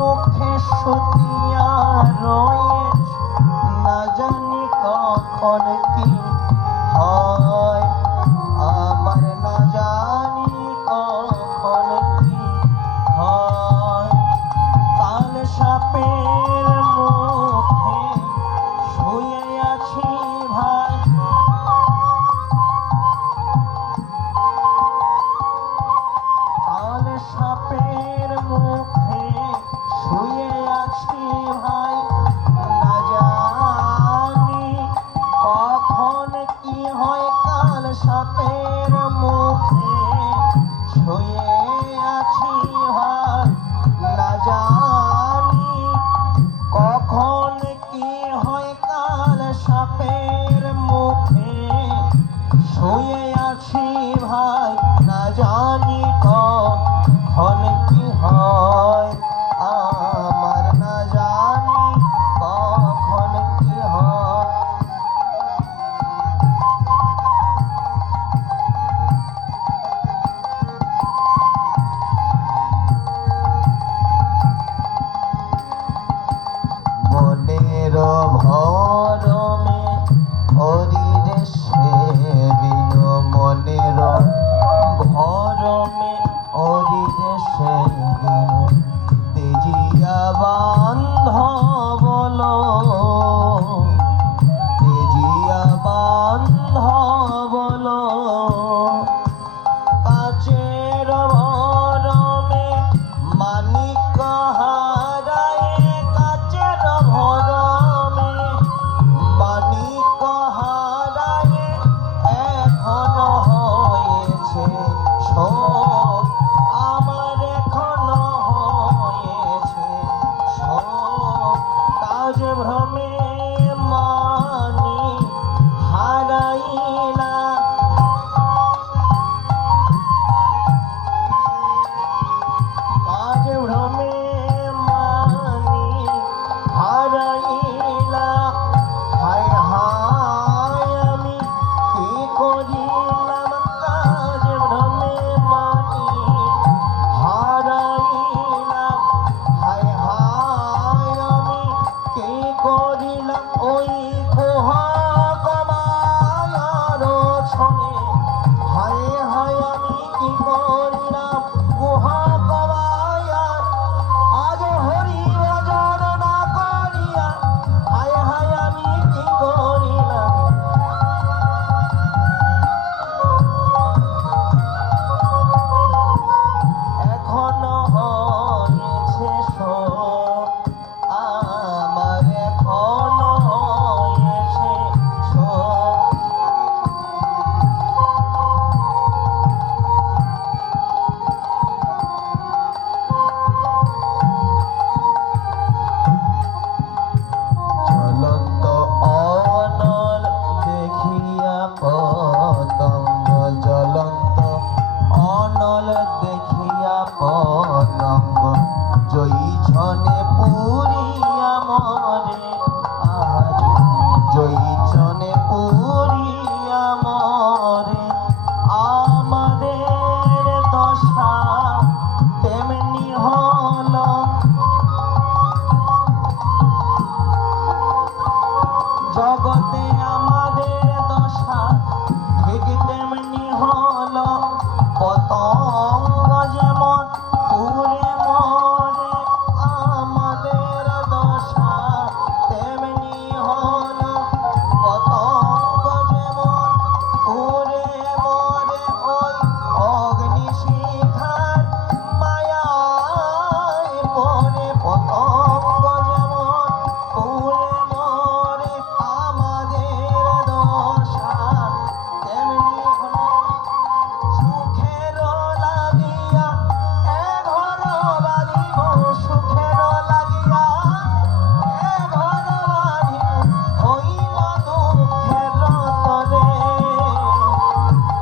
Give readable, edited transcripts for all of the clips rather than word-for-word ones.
মুখে শুতিয়া রয়েছ, না জানি কখন কি হয় আমার, না জানি কখন কি হয়। কাল সাপের মুখে শুয়ে আছি ভাই, কাল সাপের মুখে শুয়ে আছি ভাই, না জানি কখন কি হয়। কাল সাপের মুখে শুয়ে আছি ভাই, না জানি কখন কি হয়। কাল সাপের মুখে শুয়ে আছি ভাই, না জানি কখন কি হয় আমার, না জানি কখন কি হয়। মনের ভরমে হরিরে সেবিন, মনের ভরমে হরিরে সেবিন, তেজিয়া বান্ধব বলো, তেজিয়া বান্ধব বলো। কাচের ভরমে মানিক হারায়, কাচের ভরমে মানিক হারায়, এখন হয়েছে শোক আমার, এখন হয়েছে শোক। কাজ ভ্রমে মানি হারাইলা, কাজ ভ্রমে মানি হারাইলা। হায় হায় আমি কি করিলাম, কাজ ভ্রমে মানি হারাইলা। হায় হায় আমি কি করিলাম, ওই গুহা কমায়ার ছনে। হায় হায় আমি কি করিলাম, গুহা কমায়ার আজ হরি ভজন না করিয়া। হায় হায় আমি কি করিলাম, এখনো হয়েছে শোক আমার, এখনো হয়েছে শোক। জ্বলন্ত অনল দেখিয়া পতঙ্গ, জ্বলন্ত অনল দেখিয়া পতঙ্গ, জয়ীছনে পুরিয়া মরে আহারে, জয়ীছনে পুরিয়া মরে। আমাদের দশা তেমনি হল, জগতে আমাদের দশা ঠিক তেমনি হল। পতঙ্গ যেমন পুড়ে মরে, আমাদের দশা তেমনি হল। পতঙ্গ যেমন পুড়ে মরে, ওই অগ্নিশিখার মায়ায় পড়ে। পতঙ্গ যেমন পুড়ে মরে, আমাদের দশা তেমনি হল। সুখের লাগিয়া এ ঘর বাঁধিব, সুখের লাগিয়া এ ঘর বাঁধিব, হইল দুঃখের তরে,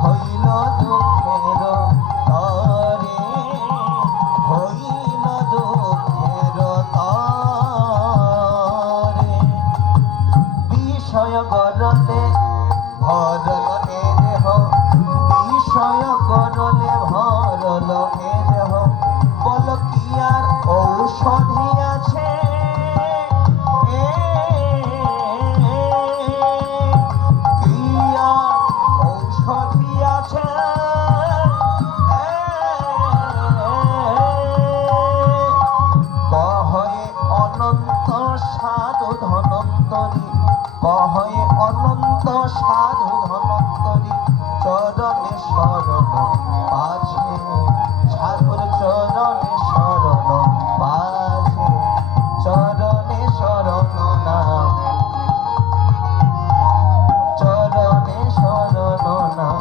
হইল দুঃখের তরে, হইল দুঃখের তরে। বিষয় গরলে ভরল এ দেহ, বিষয় গরলে ভরল এ দেহ, বল কি আর ঔষধ ঔষধি আছে ক্রিয়া ঔষধি আছে কহয়ে অনন্ত সাধু ধনন্তরী কহয়ে অনন্ত সাধু ধনন্তরী চরণে শরণ পাছে সাধুর চরণে শরণ পাছে চরণে শরণ নাম চরণে শরণ নাম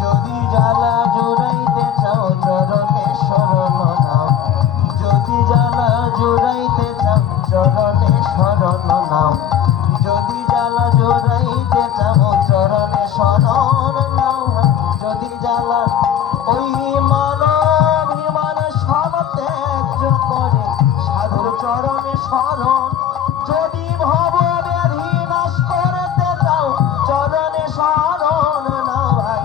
যদি জ্বালা জুড়াইতে চাও চরণে শরণ নাম যদি জ্বালা জুড়াইতে চাও চরণে শরণ নাম যদি জ্বালা জুড়াইতে চাও চরণে শরণ নাম যদি জ্বালা ওই মানবিমান সব ত্যায্য করে সাধুর চরণে শরণ যদি ভব ব্যাধি নাশ করতে চাও চরণে শরণ না ভাই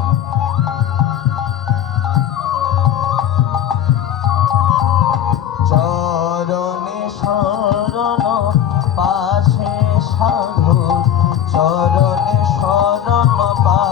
চরণে শরণ পাশে সাধু চরণে শরণ পা